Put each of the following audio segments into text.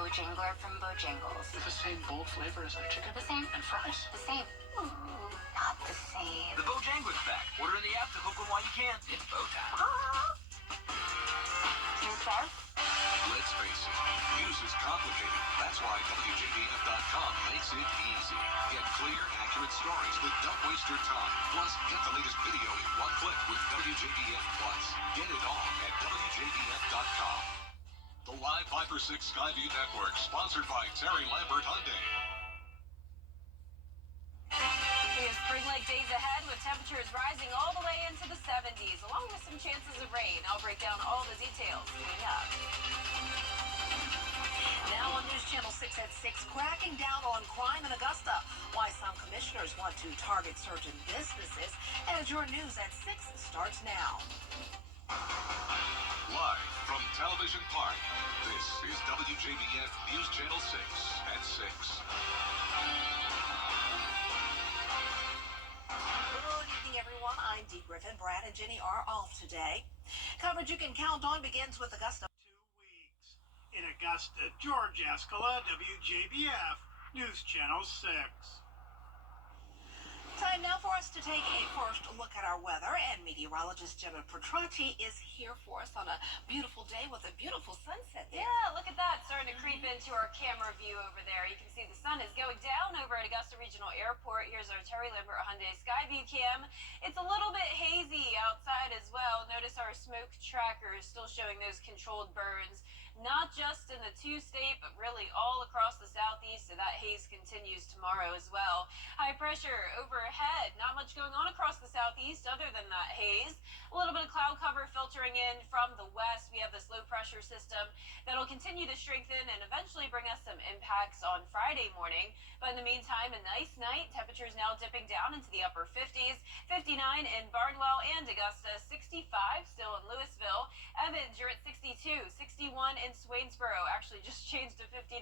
Bojangler from Bojangles. With the same bold flavor as our chicken? The same. And fries? The same. Not the same. The Bojangler Pack. Order in the app to hook 'em while you can. It's Bo time. Yourself? Let's face it, news is complicated. That's why WJBF.com makes it easy. Get clear, accurate stories that don't waste your time. Plus, get the latest video in one click with WJBF Plus. Get it all at WJBF.com. The Live 5 for 6 Skyview Network, sponsored by Terry Lambert Hyundai. We have spring-like days ahead with temperatures rising all the way into the 70s, along with some chances of rain. I'll break down all the details coming up. Now on News Channel 6 at 6, cracking down on crime in Augusta. Why some commissioners want to target certain businesses. And your news at 6 starts now. Live from Television Park, this is WJBF News Channel 6 at 6. Good evening, everyone. I'm Dee Griffin. Brad and Jenny are off today. Coverage you can count on begins with Augusta. 2 weeks. In Augusta, George Escala, WJBF, News Channel 6. Time now for us to take a first look at our weather, and meteorologist Gemma Petrati is here for us on a beautiful day with a beautiful sunset there. Yeah, look at that, starting to creep into our camera view over there. You can see the sun is going down over at Augusta Regional Airport. Here's our Terry Lambert Hyundai Skyview cam. It's a little bit hazy outside as well. Notice our smoke tracker is still showing those controlled burns, not just in the two-state, but really all across the southeast, so that haze continues tomorrow as well. High pressure overhead, not much going on across the southeast other than that haze. A little bit of cloud cover filtering in from the west. We have this low pressure system that'll continue to strengthen and eventually bring us some impacts on Friday morning. But in the meantime, a nice night. Temperatures now dipping down into the upper 50s. 59 in Barnwell and Augusta, 65 still in Louisville. Evans, you're at 62, 61 in Swainsboro, actually just changed to 59,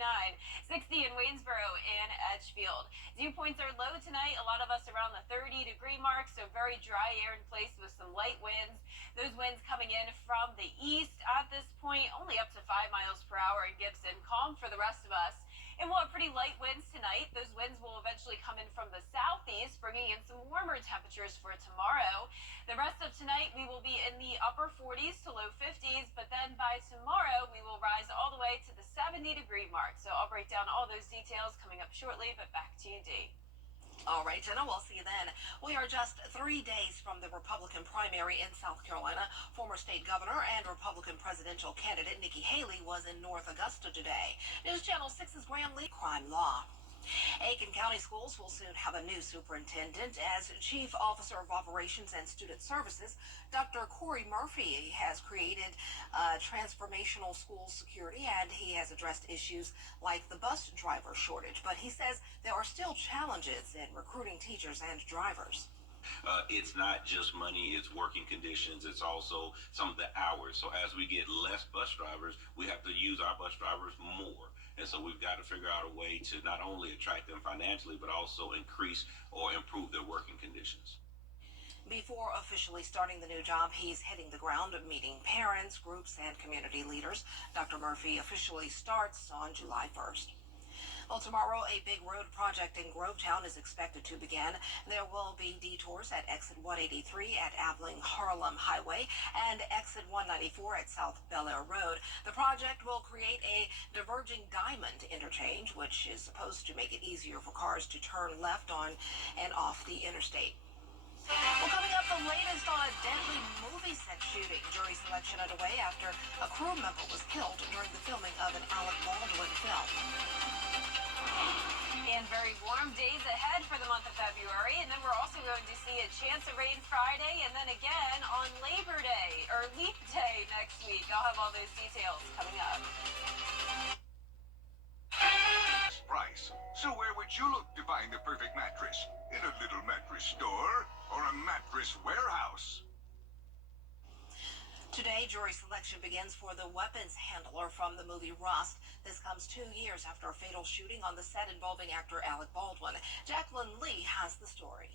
60 in Waynesboro and Edgefield. Dew points are low tonight, a lot of us around the 30-degree mark, so very dry air in place with some light winds. Those winds coming in from the east at this point, only up to 5 miles per hour in Gibson, calm for the rest of us. And we'll have pretty light winds tonight. Those winds will eventually come in from the southeast, bringing in some warmer temperatures for tomorrow. The rest of tonight, we will be in the upper 40s to low 50s, but then by tomorrow, we will rise all the way to the 70-degree mark. So I'll break down all those details coming up shortly, but back to you, Dee. All right, Jenna, we'll see you then. We are just 3 days from the Republican primary in South Carolina. Former state governor and Republican presidential candidate Nikki Haley was in North Augusta today. News Channel 6's Graham Lee, Crime Law. Aiken County Schools will soon have a new superintendent. As Chief Officer of Operations and Student Services, Dr. Corey Murphy has created transformational school security, and he has addressed issues like the bus driver shortage. But he says there are still challenges in recruiting teachers and drivers. It's not just money, it's working conditions, it's also some of the hours. So as we get less bus drivers, we have to use our bus drivers more. And so we've got to figure out a way to not only attract them financially, but also increase or improve their working conditions. Before officially starting the new job, he's hitting the ground, meeting parents, groups, and community leaders. Dr. Murphy officially starts on July 1st. Well, tomorrow, a big road project in Grovetown is expected to begin. There will be detours at exit 183 at Abilene Harlem Highway and exit 194 at South Bel Air Road. The project will create a diverging diamond interchange, which is supposed to make it easier for cars to turn left on and off the interstate. Well, coming up, the latest on a deadly movie set shooting. Jury selection underway after a crew member was killed during the filming of an Alec Baldwin film. And very warm days ahead for the month of February. And then we're also going to see a chance of rain Friday and then again on Labor Day or Leap Day next week. I'll have all those details coming up. Price. So where would you look to find the perfect mattress? In a little mattress store or a mattress warehouse? Today, jury selection begins for the weapons handler from the movie Rust. This comes 2 years after a fatal shooting on the set involving actor Alec Baldwin. Jacqueline Lee has the story.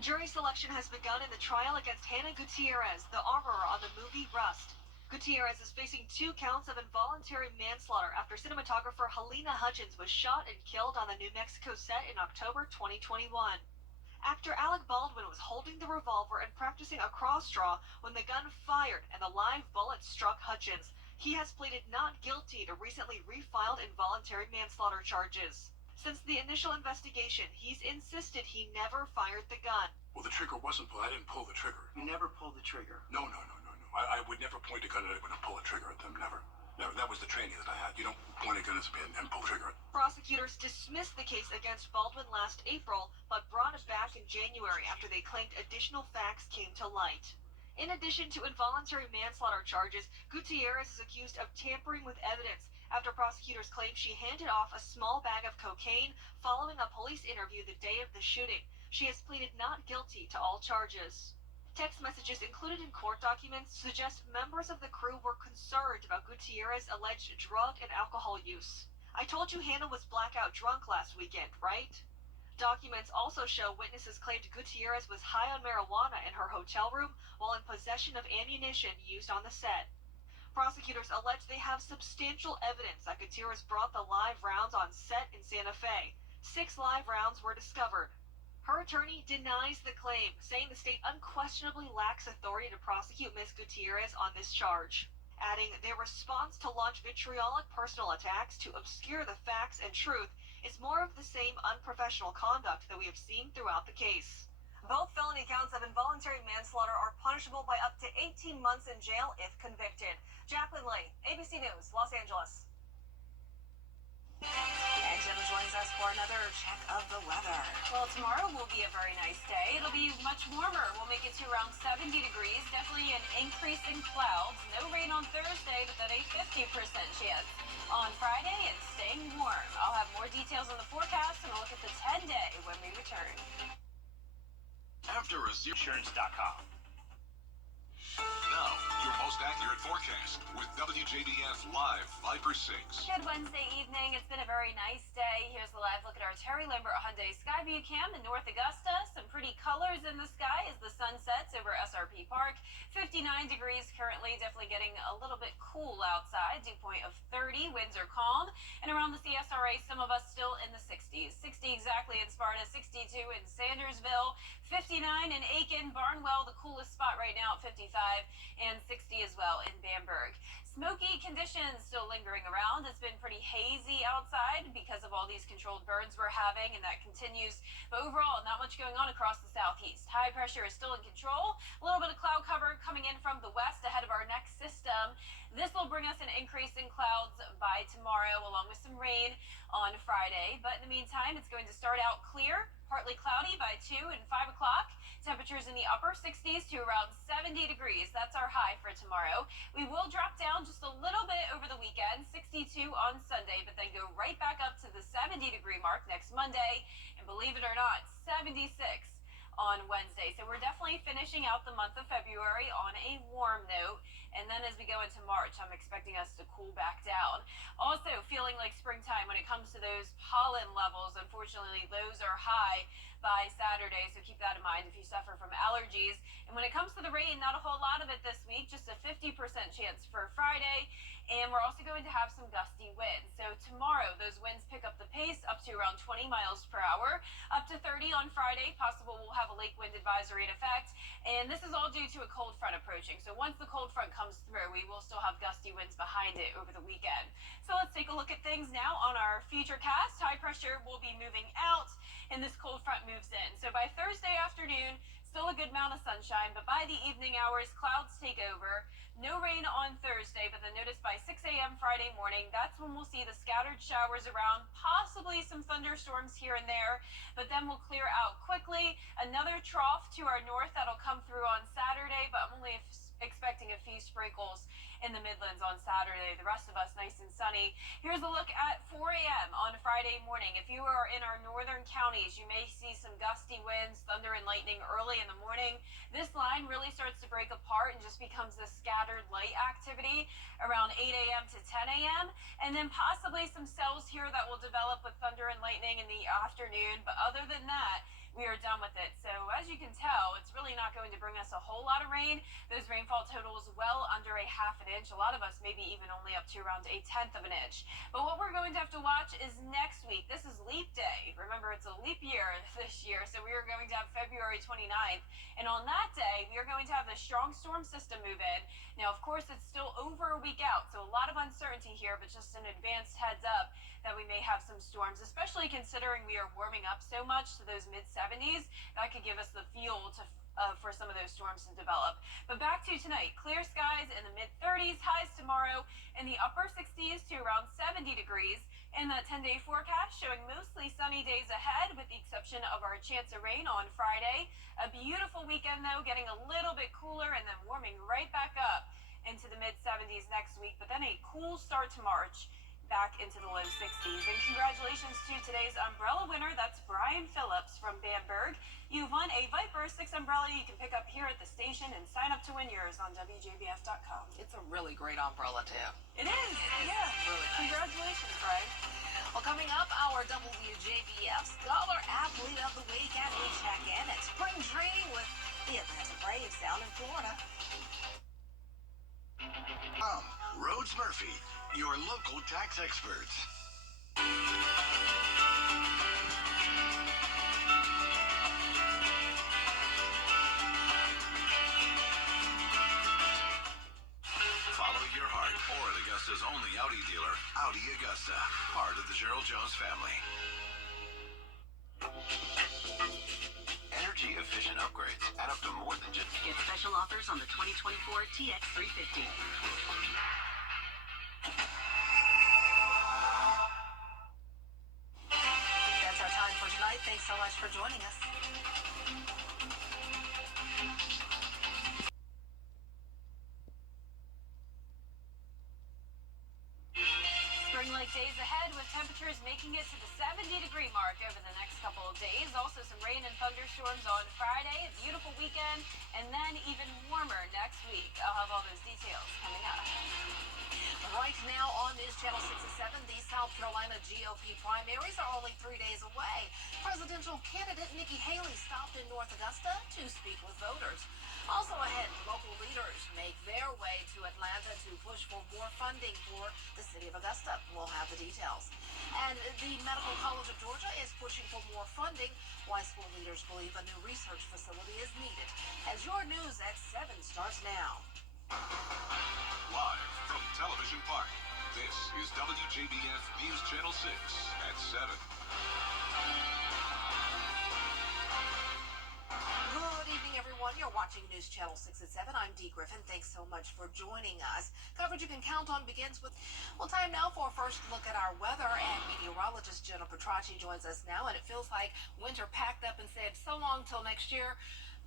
Jury selection has begun in the trial against Hannah Gutierrez, the armorer on the movie Rust. Gutierrez is facing 2 counts of involuntary manslaughter after cinematographer Helena Hutchins was shot and killed on the New Mexico set in October 2021. Actor Alec Baldwin was holding the revolver and practicing a cross draw when the gun fired and the live bullet struck Hutchins. He has pleaded not guilty to recently refiled involuntary manslaughter charges. Since the initial investigation, he's insisted he never fired the gun. Well, the trigger wasn't pulled. I didn't pull the trigger. You never pulled the trigger. No. I would never point a gun at anyone and pull a trigger at them. Never. That was the training that I had. You don't point a gun at somebody and pull the trigger. Prosecutors dismissed the case against Baldwin last April, but brought it back in January after they claimed additional facts came to light. In addition to involuntary manslaughter charges, Gutierrez is accused of tampering with evidence after prosecutors claim she handed off a small bag of cocaine following a police interview the day of the shooting. She has pleaded not guilty to all charges. Text messages included in court documents suggest members of the crew were concerned about Gutierrez's alleged drug and alcohol use. I told you Hannah was blackout drunk last weekend, right? Documents also show witnesses claimed Gutierrez was high on marijuana in her hotel room while in possession of ammunition used on the set. Prosecutors allege they have substantial evidence that Gutierrez brought the live rounds on set in Santa Fe. 6 live rounds were discovered. Her attorney denies the claim, saying the state unquestionably lacks authority to prosecute Ms. Gutierrez on this charge, adding their response to launch vitriolic personal attacks to obscure the facts and truth is more of the same unprofessional conduct that we have seen throughout the case. Both felony counts of involuntary manslaughter are punishable by up to 18 months in jail if convicted. Jacqueline Lee, ABC News, Los Angeles. And Jim joins us for another check of the weather. Well, tomorrow will be a very nice day. It'll be much warmer. We'll make it to around 70 degrees. Definitely an increase in clouds. No rain on Thursday, but then a 50% chance on Friday and staying warm. I'll have more details on the forecast and a look at the 10-day when we return. After a Insurance.com. Now, your most accurate forecast with WJBF Live Viper 6. Good Wednesday evening. It's been a very nice day. Here's the live look at our Terry Lambert Hyundai Skyview Cam in North Augusta. Some pretty colors in the sky as the sun sets over SRP Park. 59 degrees currently, definitely getting a little bit cool outside. Dew point of 30. Winds are calm. And around the CSRA, some of us still in the 60s. 60 exactly in Sparta, 62 in Sandersville, 59 in Aiken, Barnwell, the coolest spot right now at 55. And 60 as well in Bamberg. Smoky conditions still lingering around. It's been pretty hazy outside because of all these controlled burns we're having, and that continues. But overall, not much going on across the southeast. High pressure is still in control. A little bit of cloud cover coming in from the west ahead of our next system. This will bring us an increase in clouds by tomorrow, along with some rain on Friday. But in the meantime, it's going to start out clear, partly cloudy by 2 and 5 o'clock. Temperatures in the upper 60s to around 70 degrees. That's our high for tomorrow. We will drop down just a little bit over the weekend, 62 on Sunday, but then go right back up to the 70-degree mark next Monday. And believe it or not, 76 on Wednesday. So we're definitely finishing out the month of February on a warm note. And then as we go into March, I'm expecting us to cool back down. Also feeling like springtime when it comes to those pollen levels. Unfortunately, those are high by Saturday, so keep that in mind if you suffer from allergies. And when it comes to the rain, not a whole lot of it this week, just a 50% chance for Friday. And we're also going to have some gusty winds. So tomorrow, those winds pick up the pace up to around 20 miles per hour, up to 30 on Friday. Possible we'll have a lake wind advisory in effect. And this is all due to a cold front approaching. So once the cold front comes through, we will still have gusty winds behind it over the weekend. So let's take a look at things now on our futurecast. High pressure will be moving out, and this cold front moves in. So by Thursday afternoon, still a good amount of sunshine, but by the evening hours, clouds take over. No rain on Thursday, but then notice by 6 a.m. Friday morning, that's when we'll see the scattered showers around, possibly some thunderstorms here and there, but then we'll clear out quickly. Another trough to our north that'll come through on Saturday, but I'm only expecting a few sprinkles in the Midlands on Saturday. The rest of us nice and sunny. Here's a look at 4 a.m. on Friday morning. If you are in our northern counties, you may see some gusty winds, thunder and lightning early in the morning. This line really starts to break apart and just becomes this scattered light activity around 8 a.m. to 10 a.m. And then possibly some cells here that will develop with thunder and lightning in the afternoon. But other than that, we are done with it. So as you can tell, it's really not going to bring us a whole lot of rain. Those rainfall totals well under a half an inch. A lot of us maybe even only up to around a tenth of an inch. But what we're going to have to watch is next week. This is leap day. Remember, it's a leap year this year, so we are going to have February 29th. And on that day, we are going to have the strong storm system move in. Now, of course, it's still over a week out, so a lot of uncertainty here, but just an advanced heads up that we may have some storms, especially considering we are warming up so much to those mid-70s. That could give us the fuel to for some of those storms to develop. But back to tonight, clear skies in the mid-30s, highs tomorrow in the upper 60s to around 70 degrees. And that 10-day forecast showing mostly sunny days ahead with the exception of our chance of rain on Friday. A beautiful weekend though, getting a little bit cooler and then warming right back up into the mid-70s next week. But then a cool start to March, back into the low 60s. And congratulations to today's umbrella winner. That's Brian Phillips from Bamberg. You've won a Viper 6 umbrella you can pick up here at the station and sign up to win yours on WJBF.com. It's a really great umbrella, too. It is, yeah. Really nice. Congratulations, Brian. Well, coming up, our WJBF Scholar Athlete of the Week, and we check in at spring training with the Atlanta Braves down in Florida. Rhodes Murphy, your local tax experts. Follow your heart. Or Augusta's only Audi dealer, Audi Augusta, part of the Gerald Jones family. Energy efficient upgrades add up to more than just. Get special offers on the 2024 TX350. That's our time for tonight. Thanks so much for joining us. Spring-like days ahead with temperatures making it to the 70-degree mark over the next couple of days. Also some rain and thunderstorms on Friday, a beautiful weekend, and then even warmer next week. I'll have all those details coming up. Right now on News Channel 6 and 7, the South Carolina GOP primaries are only 3 days away. Presidential candidate Nikki Haley stopped in North Augusta to speak with voters. Also ahead, local leaders make their way to Atlanta to push for more funding for the city of Augusta. We'll have the details. And the Medical College of Georgia is pushing for more funding, why school leaders believe a new research facility is needed. As your news at 7 starts now. Live from Television Park, this is WJBF News Channel 6 at 7. Good evening, everyone. You're watching News Channel 6 at 7. I'm Dee Griffin. Thanks so much for joining us. Coverage you can count on begins with... Well, time now for a first look at our weather, and meteorologist Jenna Petracci joins us now, and it feels like winter packed up and said so long till next year,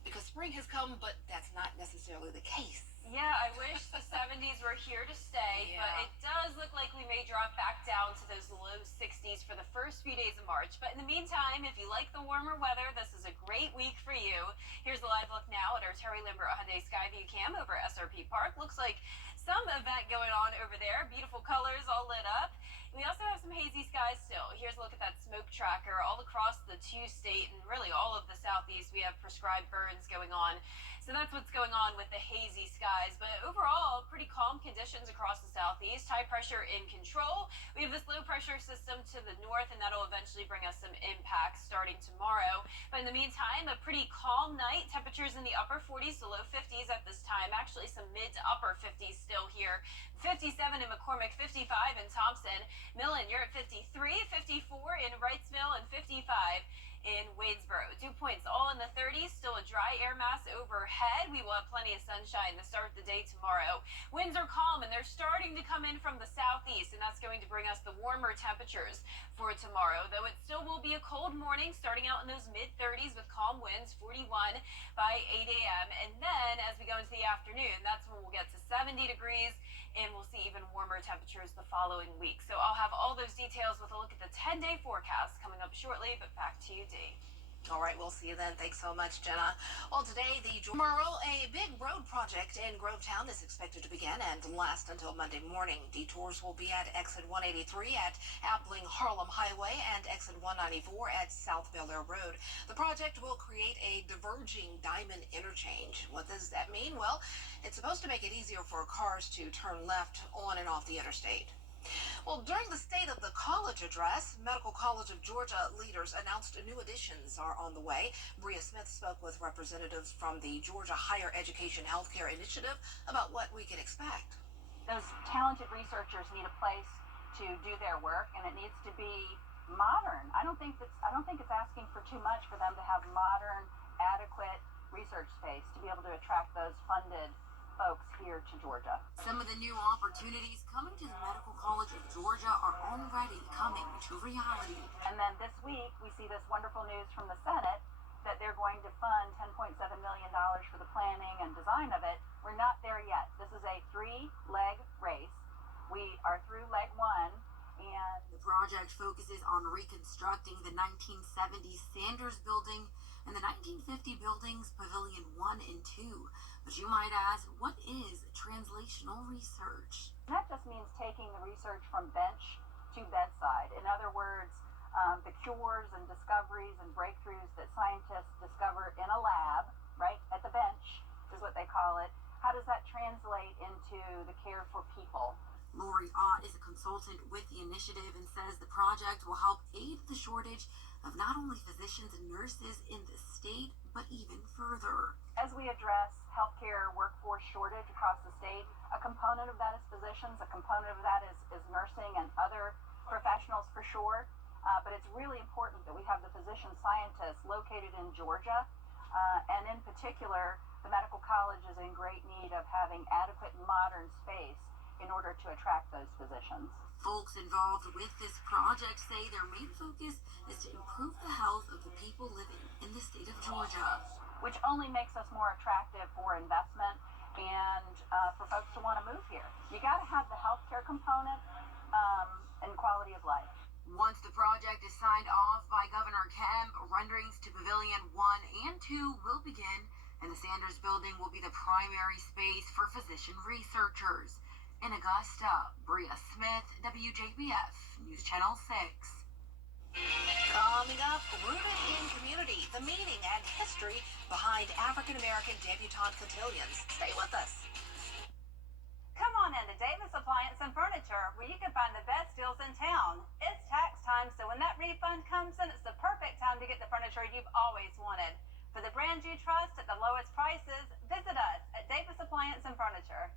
because spring has come, but that's not necessarily the case. Yeah, I wish the 70s were here to stay, Yeah. but it does look like we may drop back down to those low 60s for the first few days of March. But in the meantime, if you like the warmer weather, this is a great week for you. Here's a live look now at our Terry Limbert Hyundai Skyview Cam over at SRP Park. Looks like some event going on over there. Beautiful colors all lit up. We also have some hazy skies still. Here's a look at that smoke tracker all across the two-state and really all of the southeast. We have prescribed burns going on. So that's what's going on with the hazy skies. But overall, pretty calm conditions across the southeast. High pressure in control. We have this low pressure system to the north, and that'll eventually bring us some impacts starting tomorrow. But in the meantime, a pretty calm night. Temperatures in the upper 40s to low 50s at this time. Actually, some mid to upper 50s still here. 57 in McCormick, 55 in Thompson. Millen, you're at 53, 54 in Wrightsville, and 55 in Wadesboro. Dew points all in the 30s. Still a dry air mass overhead. We will have plenty of sunshine to start the day tomorrow. Winds are calm, and they're starting to come in from the southeast, and that's going to bring us the warmer temperatures for tomorrow, though it still will be a cold morning starting out in those mid-30s with calm winds, 41 by 8 a.m. And then as we go into the afternoon, that's when we'll get to 70 degrees, and we'll see even warmer temperatures the following week. So I'll have all those details with a look at the 10-day forecast coming up shortly, but back to you, Dee. All right, we'll see you then. Thanks so much, Jenna. Well, today, tomorrow, a big road project in Grovetown is expected to begin and last until Monday morning. Detours will be at exit 183 at Appling Harlem Highway and exit 194 at South Bel Air Road. The project will create a diverging diamond interchange. What does that mean? Well, it's supposed to make it easier for cars to turn left on and off the interstate. Well, during the State of the College address, Medical College of Georgia leaders announced new additions are on the way. Bria Smith spoke with representatives from the Georgia Higher Education Healthcare Initiative about what we can expect. Those talented researchers need a place to do their work, and it needs to be modern. I don't think it's asking for too much for them to have modern, adequate research space to be able to attract those funded folks here to Georgia. Some of the new opportunities coming to the Medical College of Georgia are already coming to reality. And then this week, we see this wonderful news from the Senate that they're going to fund $10.7 million for the planning and design of it. We're not there yet. This is a 3-leg race. We are through leg 1. And the project focuses on reconstructing the 1970s Sanders Building and the 1950 buildings Pavilion 1 and 2. But you might ask, what is translational research? That just means taking the research from bench to bedside. In other words, the cures and discoveries and breakthroughs that scientists discover in a lab, right, at the bench is what they call it. How does that translate into the care for people? Lori Ott is a consultant with the initiative and says the project will help aid the shortage of not only physicians and nurses in the state, but even further. As we address healthcare workforce shortage across the state, a component of that is physicians, a component of that is nursing and other professionals for sure. But it's really important that we have the physician scientists located in Georgia. And in particular, the medical college is in great need of having adequate modern space in order to attract those physicians. Folks involved with this project say their main focus is to improve the health of the people living in the state of Georgia. Which only makes us more attractive for investment and for folks to want to move here. You got to have the healthcare component and quality of life. Once the project is signed off by Governor Kemp, renderings to Pavilion 1 and 2 will begin, and the Sanders Building will be the primary space for physician researchers. In Augusta, Bria Smith, WJBF, News Channel 6. Coming up, Rooted in Community, the meaning and history behind African-American debutante cotillions. Stay with us. Come on into Davis Appliance and Furniture, where you can find the best deals in town. It's tax time, so when that refund comes in, it's the perfect time to get the furniture you've always wanted. For the brands you trust at the lowest prices, visit us at Davis Appliance and Furniture.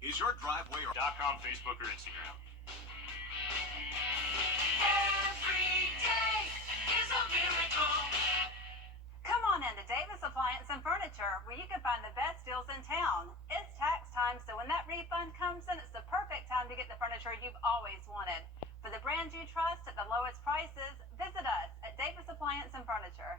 Is your driveway or .com, Facebook, or Instagram? Every day is a miracle. Come on into Davis Appliance and Furniture, where you can find the best deals in town. It's tax time, so when that refund comes in, it's the perfect time to get the furniture you've always wanted. For the brands you trust at the lowest prices, visit us at Davis Appliance and Furniture.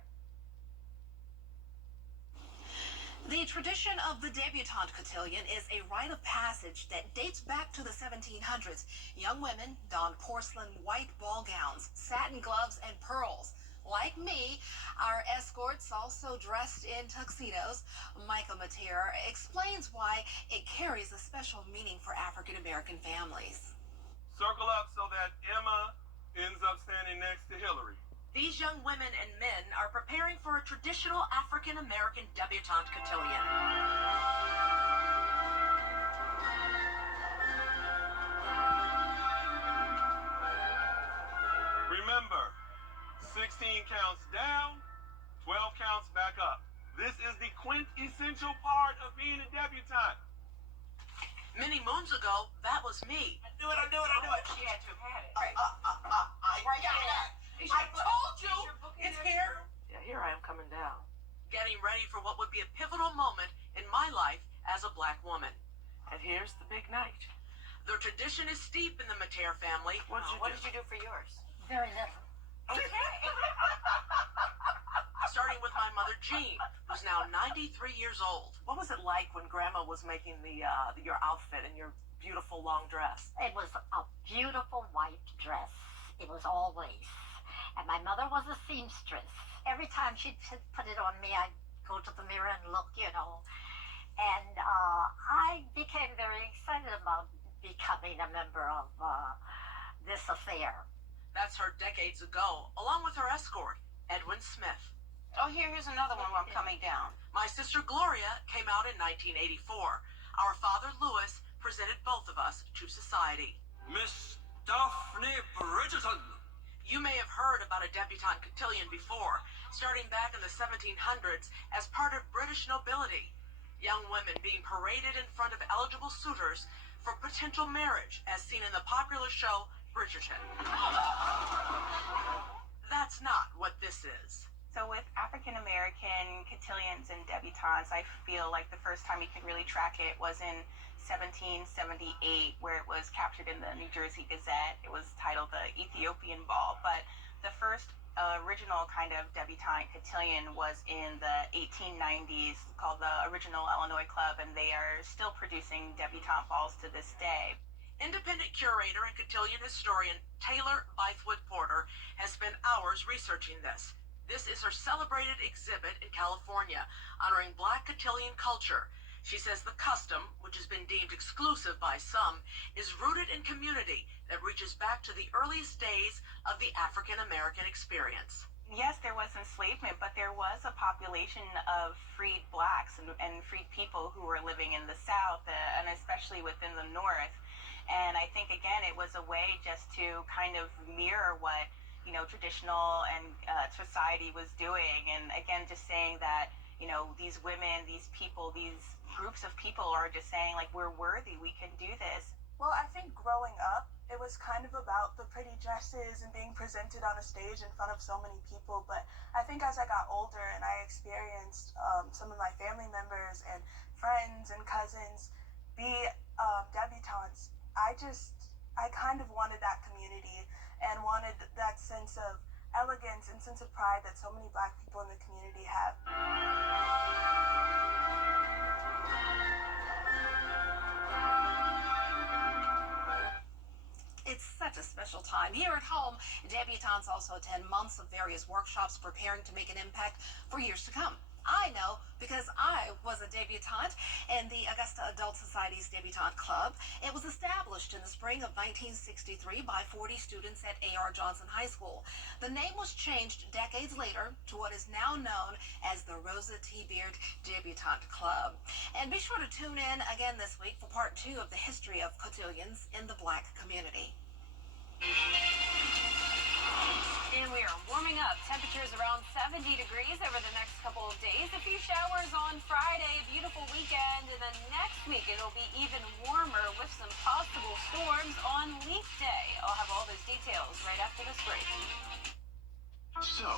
The tradition of the debutante cotillion is a rite of passage that dates back to the 1700s. Young women donned porcelain white ball gowns, satin gloves, and pearls. Like me, our escorts also dressed in tuxedos. Micah Mateer explains why it carries a special meaning for African-American families. Circle up so that Emma ends up standing next to Hillary. These young women and men are preparing for a traditional African-American debutante cotillion. Remember, 16 counts down, 12 counts back up. This is the quintessential part of being a debutante. Many moons ago, that was me. I knew it. She had to have had it. Right. I told you! It's here! Yeah, here I am coming down. Getting ready for what would be a pivotal moment in my life as a black woman. And here's the big night. The tradition is steep in the Mateer family. What did you do for yours? Very little. Okay. Starting with my mother, Jean, who's now 93 years old. What was it like when Grandma was making your outfit and your beautiful long dress? It was a beautiful white dress. It was all lace. And my mother was a seamstress. Every time she'd put it on me, I'd go to the mirror and look, you know. And I became very excited about becoming a member of this affair. That's her decades ago, along with her escort, Edwin Smith. Oh, here's another one while I'm coming down. My sister Gloria came out in 1984. Our father Louis presented both of us to society. Miss Daphne Bridgerton. You may have heard about a debutante cotillion before, starting back in the 1700s as part of British nobility. Young women being paraded in front of eligible suitors for potential marriage, as seen in the popular show Bridgerton. That's not what this is. So with African American cotillions and debutantes, I feel like the first time you could really track it was in 1778, where it was captured in the New Jersey Gazette. It was titled the Ethiopian Ball, but the first original kind of debutante cotillion was in the 1890s called the Original Illinois Club, and they are still producing debutante balls to this day. Independent curator and cotillion historian Taylor Bythewood Porter has spent hours researching this. This is her celebrated exhibit in California, honoring Black cotillion culture. She says the custom, which has been deemed exclusive by some, is rooted in community that reaches back to the earliest days of the African American experience. Yes, there was enslavement, but there was a population of freed blacks and freed people who were living in the South, and especially within the North. And I think, again, it was a way just to kind of mirror what, you know, traditional and society was doing. And again, just saying that, you know, these women, these people, these groups of people are just saying, like, we're worthy, we can do this. Well, I think growing up, it was kind of about the pretty dresses and being presented on a stage in front of so many people. But I think as I got older and I experienced some of my family members and friends and cousins be debutantes, I kind of wanted that community and wanted that sense of elegance and sense of pride that so many Black people in the community have. It's such a special time. Here at home, debutantes also attend months of various workshops preparing to make an impact for years to come. I know because I was a debutante in the Augusta Adult Society's Debutante Club. It was established in the spring of 1963 by 40 students at A.R. Johnson High School. The name was changed decades later to what is now known as the Rosa T. Beard Debutante Club. And be sure to tune in again this week for part 2 of the history of cotillions in the Black community. And we are warming up. Temperatures around 70 degrees over the next couple of days. A few showers on Friday, a beautiful weekend, and then next week it'll be even warmer with some possible storms on Leaf Day. I'll have all those details right after this break. So,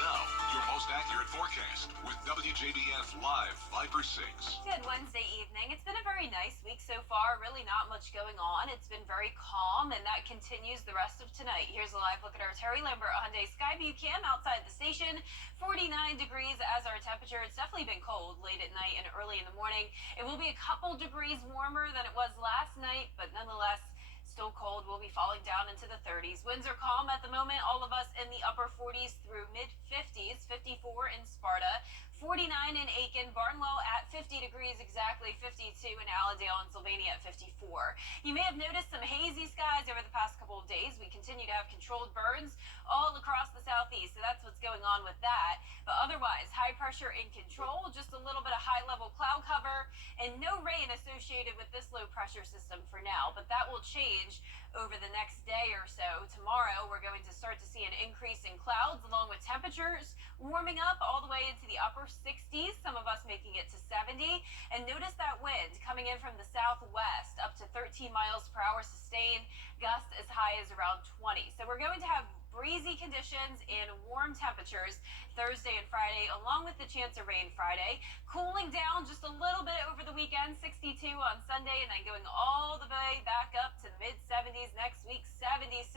now, your most accurate forecast with WJBF Live Viper 6. Good Wednesday evening. It's been a very nice week so far. Really not much going on. It's been very calm, and that continues the rest of tonight. Here's a live look at our Terry Lambert Hyundai Skyview cam outside the station. 49 degrees as our temperature. It's definitely been cold late at night and early in the morning. It will be a couple degrees warmer than it was last night, but nonetheless, still cold. We'll be falling down into the 30s. Winds are calm at the moment. All of us in the upper 40s through mid-50s. 54 in Sparta. 49 in Aiken, Barnwell at 50 degrees exactly, 52 in Allendale and Sylvania at 54. You may have noticed some hazy skies over the past couple of days. We continue to have controlled burns all across the southeast, so that's what's going on with that. But otherwise, high pressure in control, just a little bit of high-level cloud cover, and no rain associated with this low-pressure system for now, but that will change over the next day or so. Tomorrow, we're going to start to see an increase in clouds along with temperatures warming up all the way into the upper 60s, some of us making it to 70. And notice that wind coming in from the southwest up to 13 miles per hour sustained, gusts as high as around 20. So we're going to have breezy conditions and warm temperatures Thursday and Friday, along with the chance of rain Friday. Cooling down just a little bit over the weekend, 62 on Sunday, and then going all the way back up to mid-70s next week, 76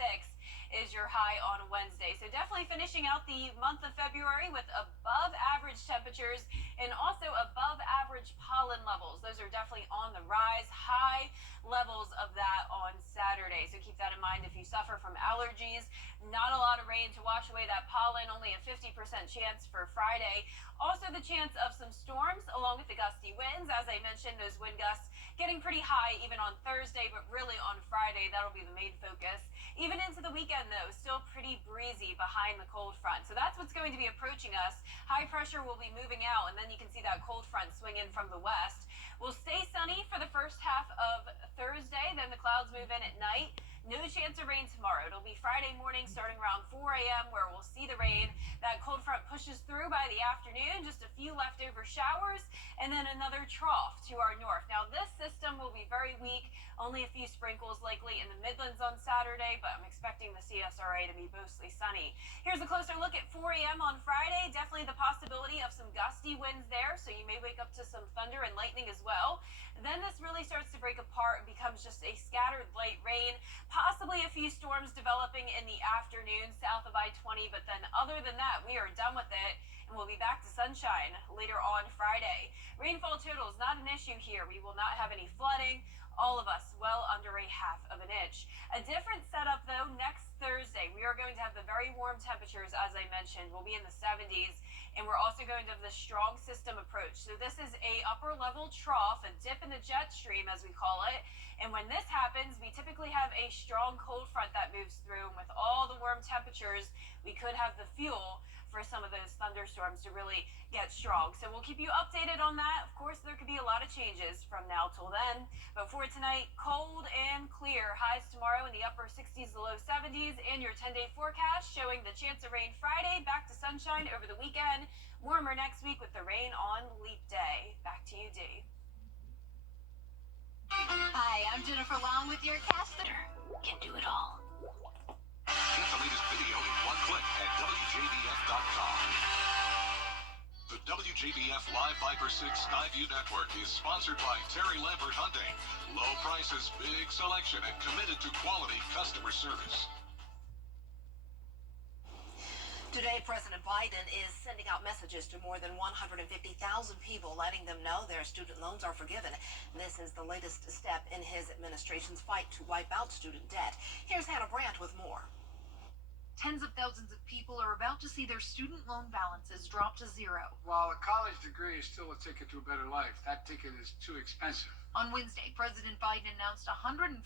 is your high on Wednesday. So definitely finishing out the month of February with above average temperatures and also above average pollen levels. Those are definitely on the rise. High levels of that on Saturday. So keep that in mind if you suffer from allergies. Not a lot of rain to wash away that pollen. Only a 50% chance for Friday. Also the chance of some storms along with the gusty winds. As I mentioned, those wind gusts getting pretty high even on Thursday, but really on Friday, that'll be the main focus. Even into the weekend, though, still pretty breezy behind the cold front. So that's what's going to be approaching us. High pressure will be moving out, and then you can see that cold front swing in from the west. We'll stay sunny for the first half of Thursday, then the clouds move in at night. No chance of rain tomorrow. It'll be Friday morning starting around 4 a.m. where we'll see the rain. That cold front pushes through by the afternoon, just a few leftover showers, and then another trough to our north. Now, this system will be very weak. Only a few sprinkles likely in the Midlands on Saturday, but I'm expecting the CSRA to be mostly sunny. Here's a closer look at 4 a.m. on Friday. Definitely the possibility of some gusty winds there, so you may wake up to some thunder and lightning as well. Then this really starts to break apart and becomes just a scattered light rain, possibly a few storms developing in the afternoon south of I-20, but then other than that, we are done with it, and we'll be back to sunshine later on Friday. Rainfall totals, not an issue here. We will not have any flooding. All of us well under a half of an inch. A different setup, though, next Thursday. We are going to have the very warm temperatures, as I mentioned. We'll be in the 70s, and we're also going to have the strong system approach. So this is a upper level trough, a dip in the jet stream, as we call it. And when this happens, we typically have a strong cold front that moves through. And with all the warm temperatures, we could have the fuel for some of those thunderstorms to really get strong. So we'll keep you updated on that. Of course, there could be a lot of changes from now till then. But for tonight, cold and clear. Highs tomorrow in the upper 60s to low 70s. And your 10-day forecast showing the chance of rain Friday, back to sunshine over the weekend. Warmer next week with the rain on Leap Day. Back to you, Dee. Hi, I'm Jennifer Long with your cast. Can do it all. Get the latest video in one click at WJBF.com. The WJBF Live Viper 6 Skyview Network is sponsored by Terry Lambert Hyundai. Low prices, big selection, and committed to quality customer service. Today, President Biden is sending out messages to more than 150,000 people, letting them know their student loans are forgiven. This is the latest step in his administration's fight to wipe out student debt. Here's Hannah Brandt with more. Tens of thousands of people are about to see their student loan balances drop to zero. While a college degree is still a ticket to a better life, that ticket is too expensive. On Wednesday, President Biden announced 153,000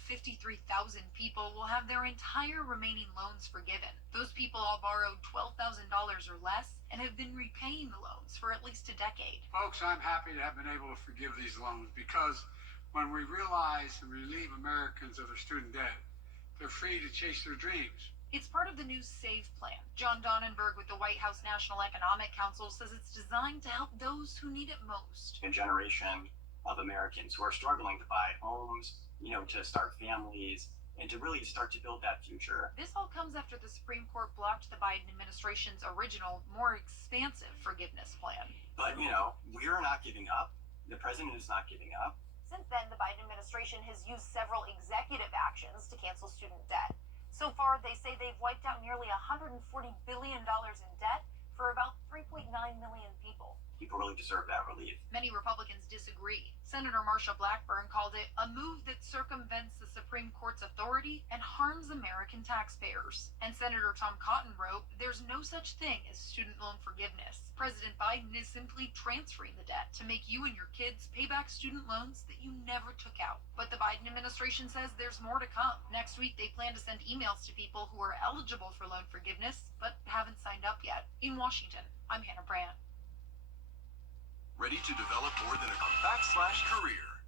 people will have their entire remaining loans forgiven. Those people all borrowed $12,000 or less and have been repaying the loans for at least a decade. Folks, I'm happy to have been able to forgive these loans because when we realize and relieve Americans of their student debt, they're free to chase their dreams. It's part of the new SAVE plan. John Donnenberg with the White House National Economic Council says it's designed to help those who need it most. A generation of Americans who are struggling to buy homes, to start families, and to really start to build that future. This all comes after the Supreme Court blocked the Biden administration's original, more expansive forgiveness plan. But, we're not giving up. The president is not giving up. Since then, the Biden administration has used several executive actions to cancel student debt. So far, they say they've wiped out nearly $140 billion in debt for about 3.9 million people. People really deserve that relief. Many Republicans disagree. Senator Marsha Blackburn called it a move that circumvents the Supreme Court's authority and harms American taxpayers. And Senator Tom Cotton wrote, "There's no such thing as student loan forgiveness. President Biden is simply transferring the debt to make you and your kids pay back student loans that you never took out." But the Biden administration says there's more to come. Next week, they plan to send emails to people who are eligible for loan forgiveness but haven't signed up yet. In Washington, I'm Hannah Brandt. Ready to develop more than a /career.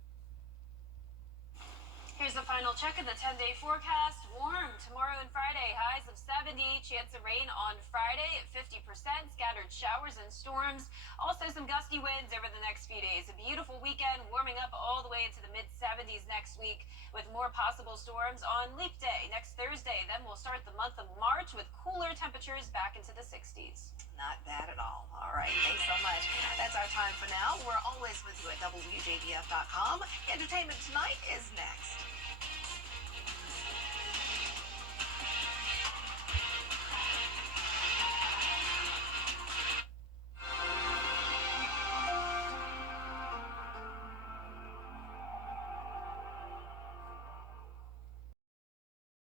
Here's the final check of the 10-day forecast. Warm tomorrow and Friday. Highs of 70. Chance of rain on Friday at 50%. Scattered showers and storms. Also some gusty winds over the next few days. A beautiful weekend. Warming up all the way into the mid-70s next week with more possible storms on Leap Day next Thursday. Then we'll start the month of March with cooler temperatures back into the 60s. Not bad at all. All right, thanks so much. That's our time for now. We're always with you at WJBF.com. Entertainment Tonight is next.